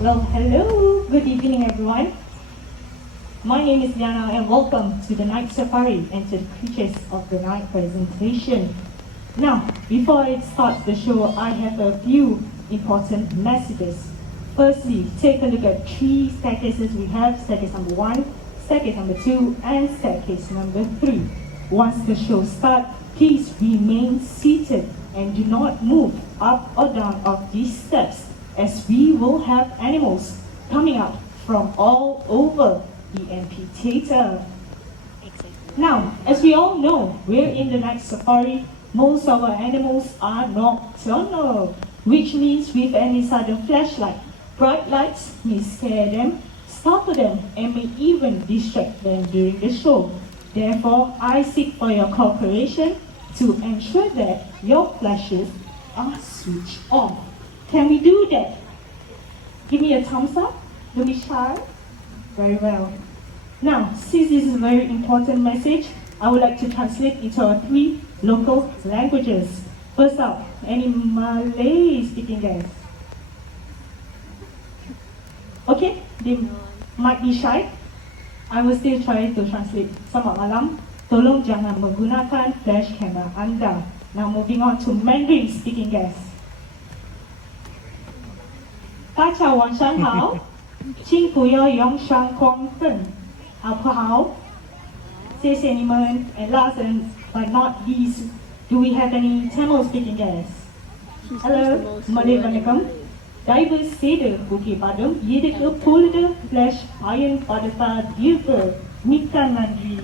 Well, hello, good evening everyone. My name is Liana and welcome to the Night Safari and to the Creatures of the Night presentation. Now, before I start the show, I have a few important messages. Firstly, take a look at three staircases we have, staircase number 1, staircase number 2, and staircase number 3. Once the show starts, please remain seated and do not move up or down of these steps, as we will have animals coming up from all over the amphitheater. Now, as we all know, we're in the night safari. Most of our animals are nocturnal, which means with any sudden flashlight, bright lights may scare them, startle them, and may even distract them during the show. Therefore, I seek for your cooperation to ensure that your flashes are switched off. Can we do that? Give me a thumbs up. Don't be shy. Very well. Now, since this is a very important message, I would like to translate into our 3 local languages. First up, any Malay speaking guys? Okay, they might be shy. I will still try to translate. Selamat malam. Tolong jangan menggunakan flash camera anda. Now moving on to Mandarin speaking guys. 大家晚上好，请不要用闪光灯，好不好？谢谢你们。And last but not least, do we have any Tamil speaking guys? Hello, Assalamualaikum. Daiva seda bukit padam, yedika polada flash iron padata dirga. Mika nandri.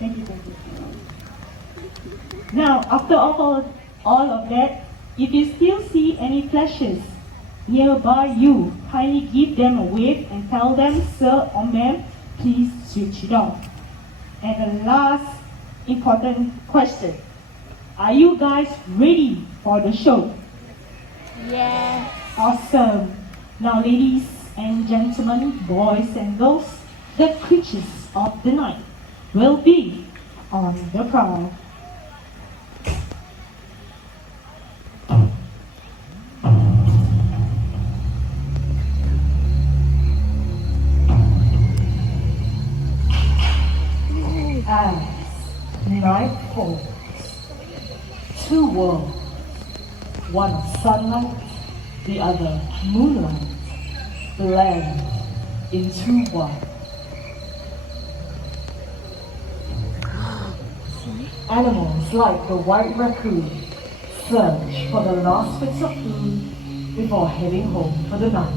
Thank you. Now, after all of that, if you still see any flashes nearby you, kindly give them a wave and tell them, sir or ma'am, please switch it off. And the last important question, are you guys ready for the show? Yeah. Awesome. Now ladies and gentlemen, boys and girls, the creatures of the night will be on the prowl. As night falls, 2 worlds, one sunlight, the other moonlight, blend into one. Animals like the white raccoon search for the last bits of food before heading home for the night.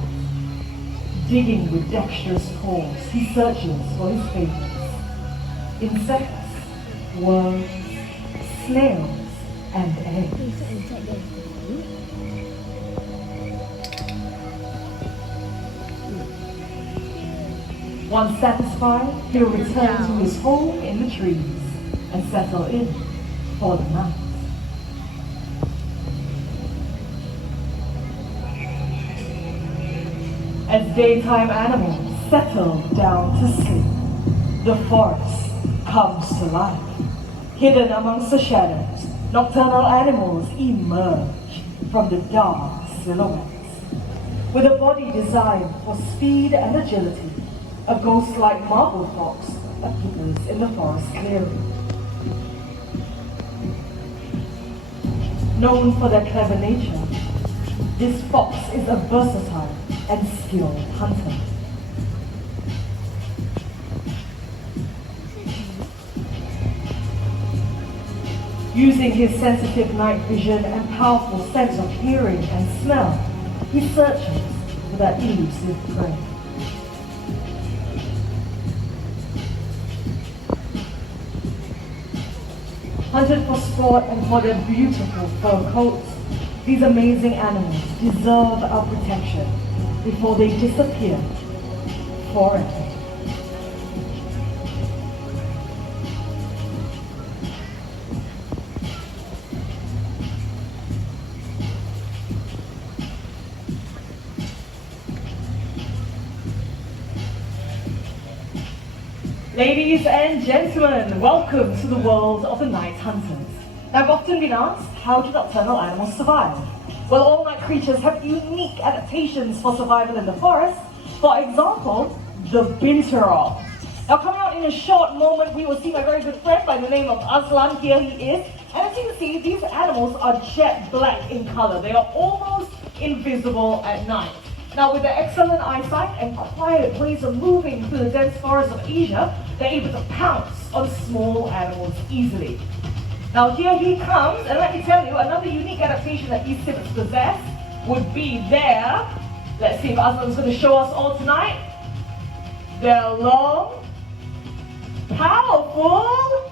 Digging with dexterous paws, he searches for his favorites. Insects, worms, snails, and eggs. Once satisfied, he'll return to his home in the trees and settle in for the night. As daytime animals settle down to sleep, the forest comes to life. Hidden amongst the shadows, nocturnal animals emerge from the dark silhouettes. With a body designed for speed and agility, a ghost-like marble fox appears in the forest clearing. Known for their clever nature, this fox is a versatile and skilled hunter. Using his sensitive night vision and powerful sense of hearing and smell, he searches for that elusive prey. Hunted for sport and for their beautiful fur coats, these amazing animals deserve our protection before they disappear forever. Ladies and gentlemen, welcome to the world of the night hunters. I've often been asked, how do nocturnal animals survive? Well, all night creatures have unique adaptations for survival in the forest. For example, the Binturong. Now, coming out in a short moment, we will see my very good friend by the name of Aslan. Here he is. And as you can see, these animals are jet black in color. They are almost invisible at night. Now, with their excellent eyesight and quiet ways of moving through the dense forests of Asia, they're able to pounce on small animals easily. Now, here he comes, and let me tell you, another unique adaptation that these civets possess would be their, let's see if Aslan's going to show us all tonight, their long, powerful,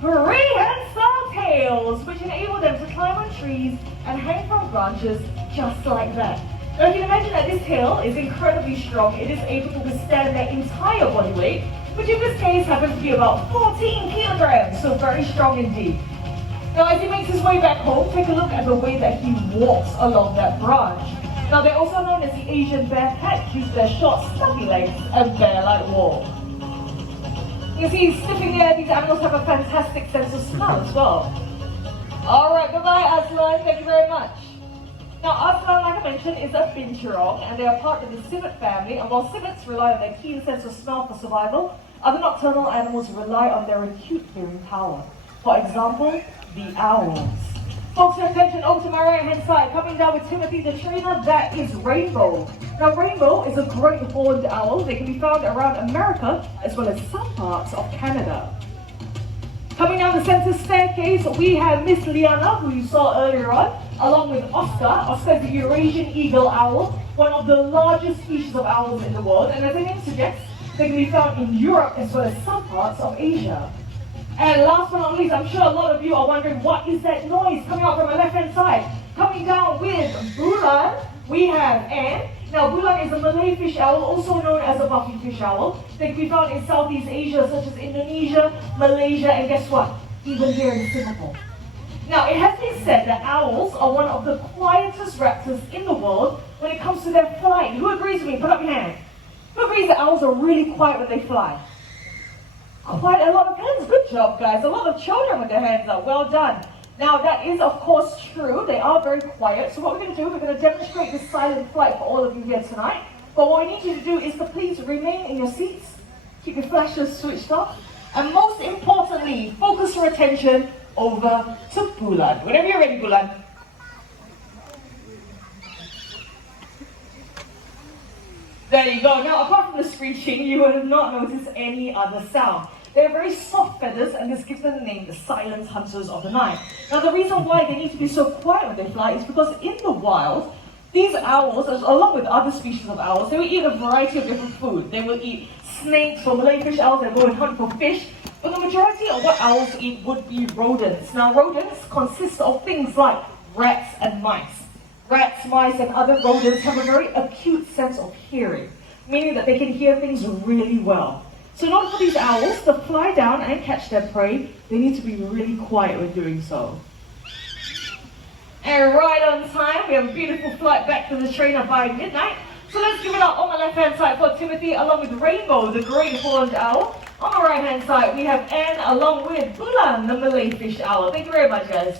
prehensile tails, which enable them to climb on trees and hang from branches just like that. Now, you can imagine that this tail is incredibly strong. It is able to withstand their entire body weight, which in this case happens to be about 14 kilograms, so very strong indeed. Now, as he makes his way back home, take a look at the way that he walks along that branch. Now, they're also known as the Asian bear cat due to their short, stubby legs and bear-like walk. You see, sniffing there, these animals have a fantastic sense of smell as well. All right, goodbye, Aslan. Thank you very much. Now, Aslan, like I mentioned, is a Binturong, and they are part of the civet family. And while civets rely on their keen sense of smell for survival, other nocturnal animals rely on their acute hearing power. For example, the owls. Folks, your attention over to my right-hand side. Coming down with Timothy the trainer, that is Rainbow. Now, Rainbow is a great horned owl. They can be found around America as well as some parts of Canada. Coming down the center staircase, we have Miss Liana, who you saw earlier on, along with Oscar. Oscar is the Eurasian eagle owl, one of the largest species of owls in the world. And as the name suggests, they can be found in Europe as well as some parts of Asia. And last but not least, I'm sure a lot of you are wondering, what is that noise coming out from my left-hand side? Coming down with Bulan, we have Anne. Now, Bulan is a Malay fish owl, also known as a buffy fish owl. They can be found in Southeast Asia, such as Indonesia, Malaysia, and guess what? Even here in Singapore. Now, it has been said that owls are one of the quietest raptors in the world when it comes to their flight. Who agrees with me? Put up your hand. Who agrees that owls are really quiet when they fly? Quite a lot of hands. Good job, guys. A lot of children with their hands up. Well done. Now, that is, of course, true. They are very quiet. So what we're going to do, we're going to demonstrate this silent flight for all of you here tonight. But what we need you to do is to please remain in your seats, keep your flashes switched off, and most importantly, focus your attention over to Bulan. Whenever you're ready, Bulan. There you go. Now, apart from the screeching, you would have not noticed any other sound. They have very soft feathers, and this gives them the name the silent hunters of the night. Now, the reason why they need to be so quiet when they fly is because in the wild, these owls, along with other species of owls, they will eat a variety of different food. They will eat snakes. For Malay fish owls, they go and hunt for fish. But the majority of what owls eat would be rodents. Now, rodents consist of things like rats and mice. Rats, mice, and other rodents have a very acute sense of hearing, meaning that they can hear things really well. So in order for these owls to fly down and catch their prey, they need to be really quiet when doing so. And right on time, we have a beautiful flight back to the trainer by midnight. So let's give it up on the left-hand side for Timothy, along with Rainbow, the great horned owl. On the right-hand side, we have Anne, along with Bulan, the Malay fish owl. Thank you very much, guys.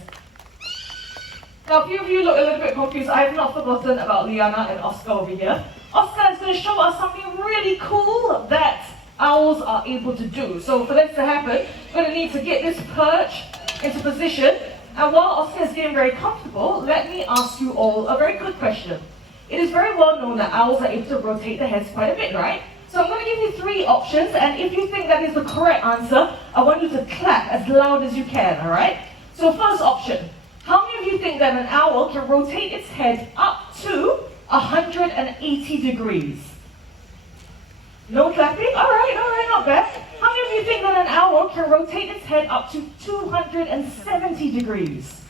Now, a few of you look a little bit confused. I have not forgotten about Liana and Oscar over here. Oscar is going to show us something really cool that owls are able to do. So for this to happen, we're going to need to get this perch into position. And while Oscar is getting very comfortable, let me ask you all a very good question. It is very well known that owls are able to rotate their heads quite a bit, right? So I'm going to give you 3 options, and if you think that is the correct answer, I want you to clap as loud as you can, all right? So first option, how many of you think that an owl can rotate its head up to 180 degrees? No clapping? All right, not bad. How many of you think that an owl can rotate its head up to 270 degrees?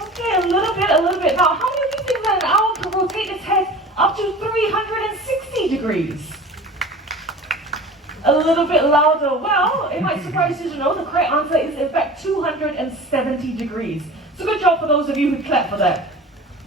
Okay, a little bit. Now, how many of you think that an owl can rotate its head up to 360 degrees? A little bit louder. Well, it might surprise you to know the correct answer is in fact 270 degrees. So good job for those of you who clapped for that.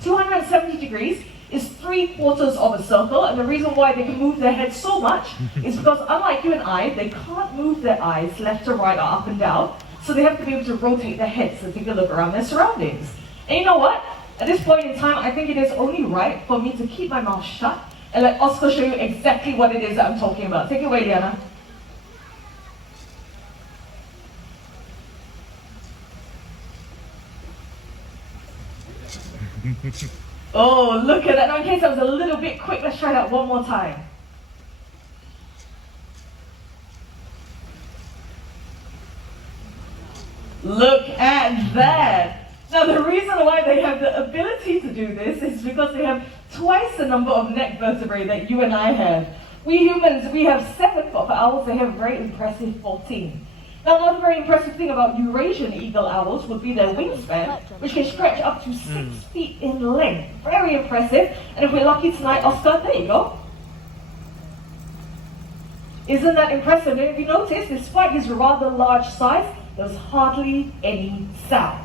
270 degrees is 3/4 of a circle, and the reason why they can move their head so much is because unlike you and I, they can't move their eyes left to right or up and down, so they have to be able to rotate their heads and take a look around their surroundings. And you know what? At this point in time, I think it is only right for me to keep my mouth shut and let Oscar show you exactly what it is that I'm talking about. Take it away, Liana. Oh, look at that. Now, in case I was a little bit quick, let's try that one more time. Look at that. Now, the reason why they have the ability to do this is because they have twice the number of neck vertebrae that you and I have. We humans, we have 7, but for owls, they have a very impressive 14. Now, another very impressive thing about Eurasian eagle owls would be their wingspan, which can stretch up to 6 feet in length. Very impressive. And if we're lucky tonight, Oscar, there you go. Isn't that impressive? And if you notice, despite his rather large size, there's hardly any sound.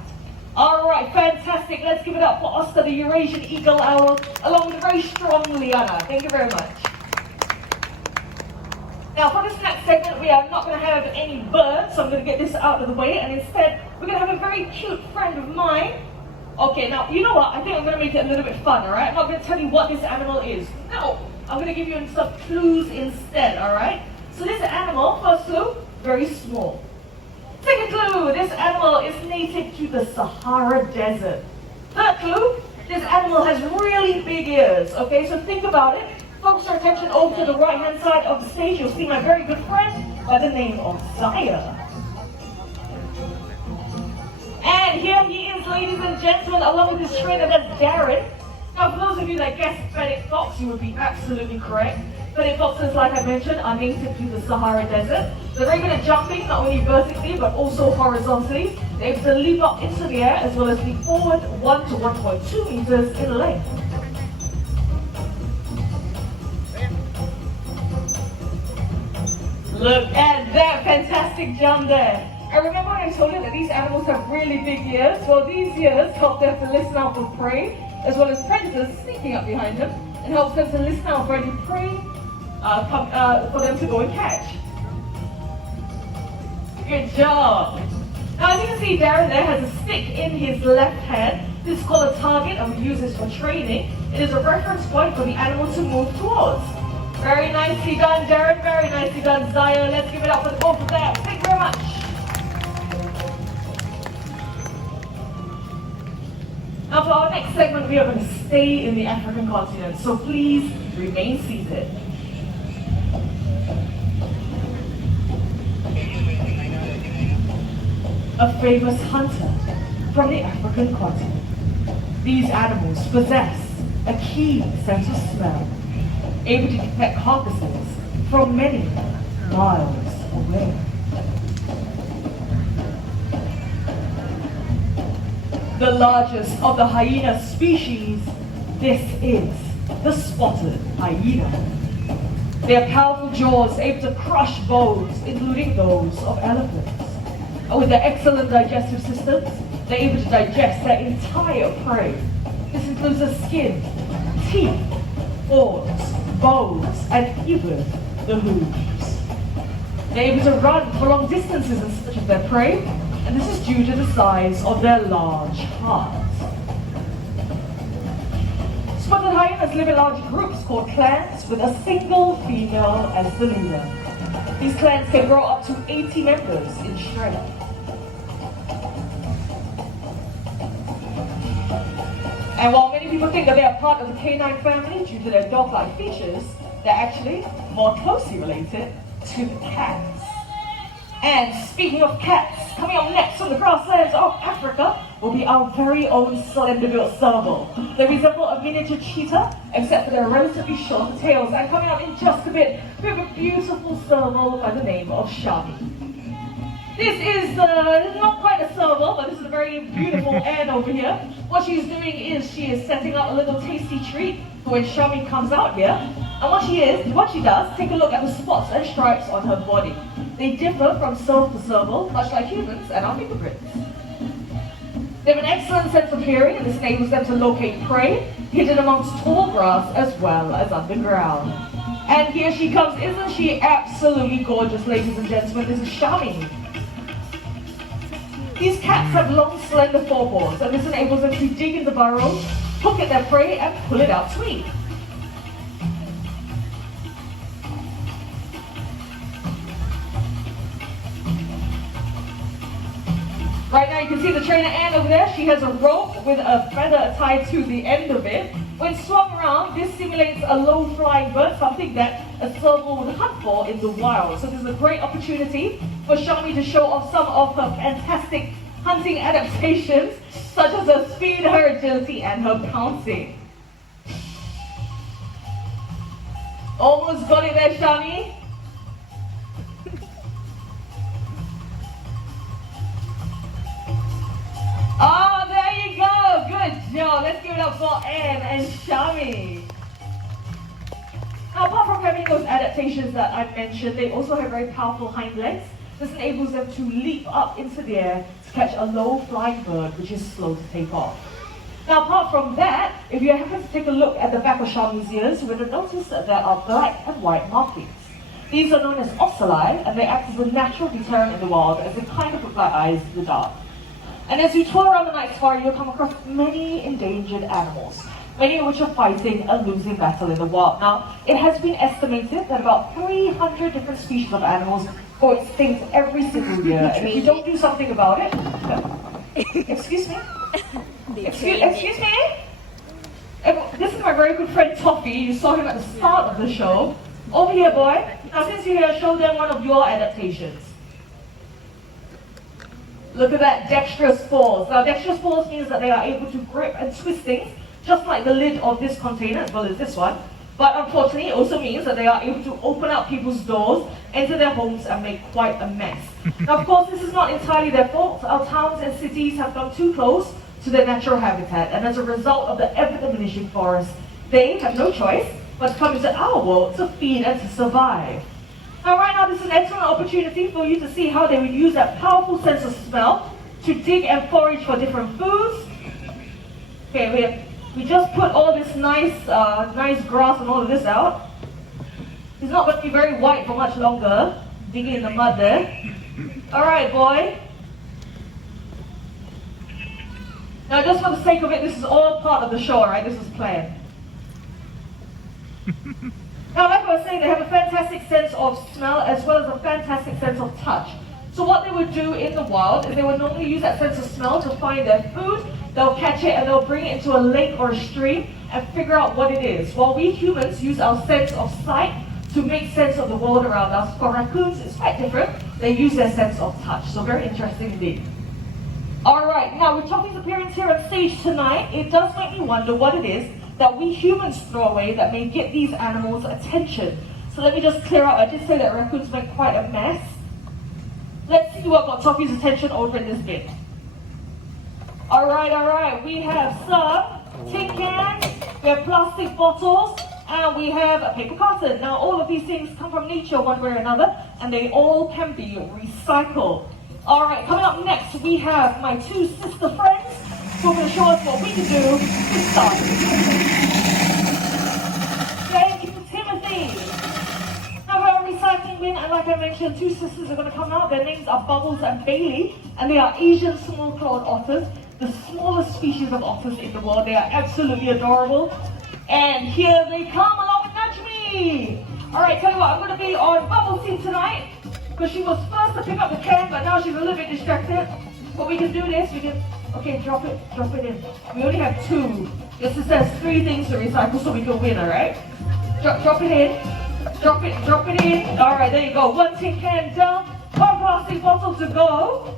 All right, fantastic. Let's give it up for Oscar, the Eurasian eagle owl, along with a very strong Liana. Thank you very much. Now, for this next segment, we are not going to have any birds, so I'm going to get this out of the way, and instead, we're going to have a very cute friend of mine. Okay, now, you know what? I think I'm going to make it a little bit fun, all right? I'm not going to tell you what this animal is. No, I'm going to give you some clues instead, all right? So this animal, first clue, very small. Second clue, this animal is native to the Sahara Desert. Third clue, this animal has really big ears, okay? So think about it. Focus your attention over to the right-hand side of the stage. You'll see my very good friend by the name of Zaya. And here he is, ladies and gentlemen, along with his trainer, that's Darren. Now, for those of you that guessed Fennec fox, you would be absolutely correct. Fennec foxes, like I mentioned, are native to the Sahara Desert. They're very good at jumping, not only vertically, but also horizontally. They're able to leap up into the air, as well as leap forward 1 to 1.2 meters in length. Look at that fantastic jump there. I remember when I told you that these animals have really big ears. Well, these ears help them to listen out for prey, as well as predators sneaking up behind them, and helps them to listen out for any prey for them to go and catch. Good job. Now, as you can see, Darren there has a stick in his left hand. This is called a target, and we use this for training. It is a reference point for the animal to move towards. Very nicely done, Darren. Very nicely done, Zaya. Let's give it up for the both of them. Thank you very much. Now, for our next segment, we are going to stay in the African continent, so please remain seated. A famous hunter from the African continent. These animals possess a keen sense of smell, able to detect carcasses from many miles away. The largest of the hyena species, this is the spotted hyena. Their powerful jaws able to crush bones, including those of elephants. And with their excellent digestive systems, they're able to digest their entire prey. This includes the skin, teeth, horns, bones, and even the hooves. They're able to run for long distances in search of their prey, and this is due to the size of their large hearts. Spotted hyenas live in large groups called clans with a single female as the leader. These clans can grow up to 80 members in strength. And while many people think that they are part of the canine family due to their dog-like features, they're actually more closely related to cats. And speaking of cats, coming up next on the grasslands of Africa will be our very own slender-built serval. They resemble a miniature cheetah, except for their relatively short tails. And coming up in just a bit, we have a beautiful serval by the name of Shami. This is not quite a serval, but this is a very beautiful Anne over here. What she's doing is she is setting up a little tasty treat for when Shami comes out here. And what she does, take a look at the spots and stripes on her body. They differ from serval to serval, much like humans and our fingerprints. They have an excellent sense of hearing, and this enables them to locate prey, hidden amongst tall grass as well as underground. And here she comes. Isn't she absolutely gorgeous, ladies and gentlemen? This is Shami. These cats have long, slender forepaws, and this enables them to dig in the burrow, hook at their prey, and pull it out to eat. Right now you can see the trainer Anne over there. She has a rope with a feather tied to the end of it. When swung around, this simulates a low-flying bird, something that a serval would hunt for in the wild. So this is a great opportunity for Shami to show off some of her fantastic hunting adaptations, such as her speed, her agility, and her pouncing. Almost got it there, Shami. Oh, there you go. Good job. Let's give it up for Anne and Shami. Now, apart from having those adaptations that I mentioned, they also have very powerful hind legs. This enables them to leap up into the air to catch a low-flying bird, which is slow to take off. Now, apart from that, if you happen to take a look at the back of Shami's ears, you would have noticed that there are black and white markings. These are known as ocelli, and they act as a natural deterrent in the wild, as they kind of look like eyes in the dark. And as you tour around the night safari, you'll come across many endangered animals, many of which are fighting a losing battle in the wild. Now, it has been estimated that about 300 different species of animals go extinct every single year. And if you don't do something about it... Excuse me? Excuse me? This is my very good friend Toffee. You saw him at the start of the show. Over here, boy. Now, since you're here, show them one of your adaptations. Look at that, dexterous paws. Now, dexterous paws means that they are able to grip and twist things, just like the lid of this container, as well as this one. But unfortunately, it also means that they are able to open up people's doors, enter their homes, and make quite a mess. Now, of course, this is not entirely their fault. Our towns and cities have gone too close to their natural habitat, and as a result of the ever-diminishing forests, they have no choice but to come into our world to feed and to survive. Now, right now, this is an excellent opportunity for you to see how they would use that powerful sense of smell to dig and forage for different foods. Okay, we just put all this nice grass and all of this out. He's not going to be very white for much longer, digging in the mud there. All right, boy. Now, just for the sake of it, this is all part of the show, all right? This is planned. Now, like I was saying, they have a fantastic sense of smell as well as a fantastic sense of touch. So what they would do in the wild is they would normally use that sense of smell to find their food. They'll catch it and they'll bring it into a lake or a stream and figure out what it is. While we humans use our sense of sight to make sense of the world around us, for raccoons it's quite different. They use their sense of touch. So very interesting indeed. Alright, now with Toffee's appearance here on stage tonight, it does make me wonder what it is that we humans throw away that may get these animals' attention. So let me just clear out, I did say that raccoons make quite a mess. Let's see what got Toffee's attention over in this bin. Alright, we have some tin cans, we have plastic bottles, and we have a paper carton. Now all of these things come from nature one way or another, and they all can be recycled. Alright, coming up next we have my two sister friends who are going to show us what we can do to start. Thank you, Timothy. Now we're a recycling bin, and like I mentioned, two sisters are going to come out. Their names are Bubbles and Bailey, and they are Asian small-clawed otters, the smallest species of otters in the world. They are absolutely adorable. And here they come along with Najmi. Alright, tell you what, I'm going to be on Bubbles' team tonight, because she was first to pick up the can, but now she's a little bit distracted. But we can do this, we can... Okay, drop it in. We only have two. This says 3 things to recycle so we can win, alright? Drop it in. Drop it in. Alright, there you go. 1 tin can done. 1 plastic bottle to go.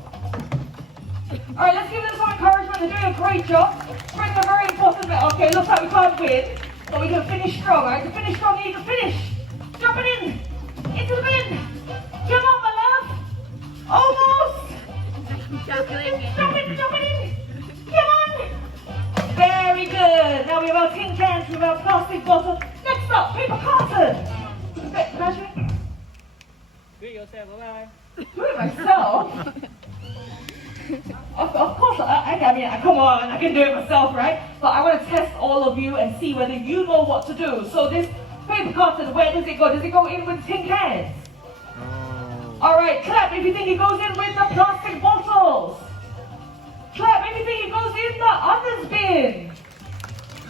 Alright, let's give them some encouragement. They're doing a great job. Bring a very important bit. Okay, looks like we can't win, but we can finish strong, alright? To finish strong, you need to finish. Drop it in. Into the bin. Come on, my love. Almost. Drop it in. Come on. Very good. Now we have our tin cans, we have our plastic bottles. Next up, paper carton. Imagine. Do it yourself, bye-bye. Do it myself? Of course, I mean, come on, I can do it myself, right? But I want to test all of you and see whether you know what to do. So this paper carton, where does it go? Does it go in with tin cans? Alright, clap if you think it goes in with the plastic bottles. trap anything, it goes in the Otters bin.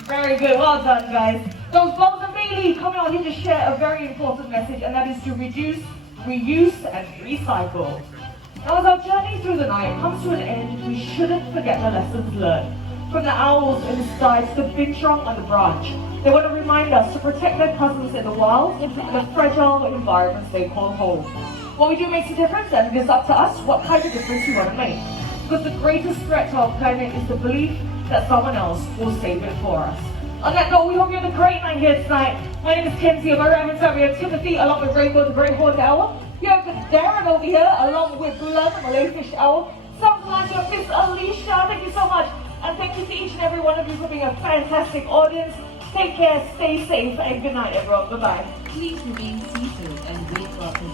Very good, well done guys. Those Bones and Bailey coming out here to share a very important message, and that is to reduce, reuse and recycle. Now as our journey through the night comes to an end, we shouldn't forget the lessons learned. From the owls in the sky to the Binturong on the branch, they want to remind us to protect their cousins in the wild and the fragile environments they call home. What we do makes a difference, and it is up to us what kind of difference we want to make. Because the greatest threat to our planet is the belief that someone else will save it for us. On that note, we hope you have a great night here tonight. My name is Kenzie. On my right hand side we have Timothy along with Rainbow the Great Horned Owl. You have Darren over here along with Bulan the Malay Fish Owl. Sounds like your Miss Alicia. Thank you so much. And thank you to each and every one of you for being a fantastic audience. Take care, stay safe, and good night everyone. Bye-bye. Please remain seated and wait for our presenter.